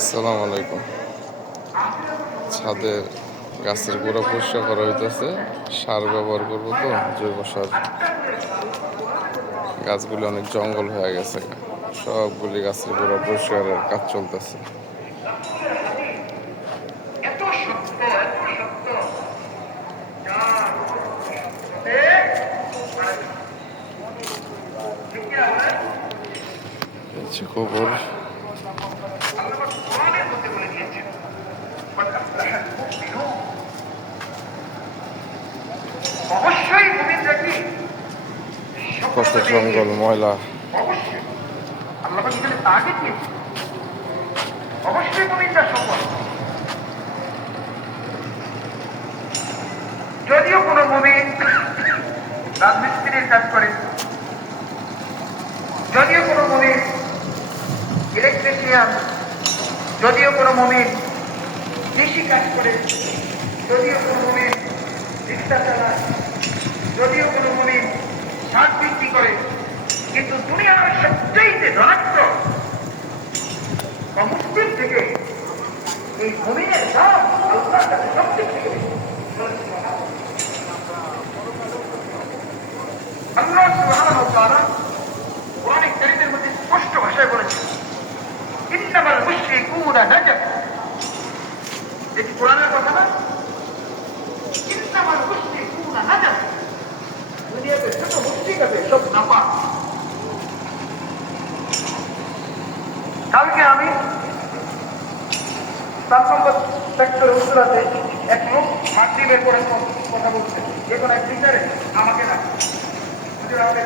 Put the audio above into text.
আসসালামু আলাইকুম। ছাদে গাছের গোড়া পরিষ্কার করা হইতেছে। সার ব্যবহার করবো তো, জৈব সার। গাছগুলি অনেক জঙ্গল হয়ে গেছে, সবগুলি গাছের গোড়া পরিষ্কারের কাজ চলতেছে। খবর অবশ্যই মুমিনরা কি কত জঙ্গল ময়লা। অবশ্যই আল্লাহ পাক এখানে তাকে দিয়েছে। অবশ্যই মুমিনরা সফল। যদিও কোনো মুমিন রাজমিস্ত্রির কাজ করে, যদিও কোনো মুমিন ইলেকট্রিশিয়ান, যদিও কোনো মুমিন কৃষি কাজ করে, যদিও কোনো মুমিন রিক্সা চালায়, যদিও কোনো মুমিন শাক বিক্রি করে, কিন্তু দুনিয়ার সবচেয়ে ধনাত্মক মুসলিম থেকে এই মুমিনের দাম আল্লাহর কাছে সবচেয়ে থেকে বেশি। আল্লাহ সুবহানাহু ওয়া তাআলা কোরআনে কারীমের মধ্যে স্পষ্ট ভাষায় বলেছেন, ইন্নামাল মুশরিকুনা নাজাস। এটি কোরআনের কথা না? ইন্নামাল মুশরিকুনা নাজাস। দুনিয়াতে যত মুশরিক আছে সব নাপাক। কালকে আমি 7 নম্বর সেক্টরের উত্তরাতে এক লোক মাতৃবের করে কথা বলছে, যে কোনো এক টিচারে আমাকে না আমাকে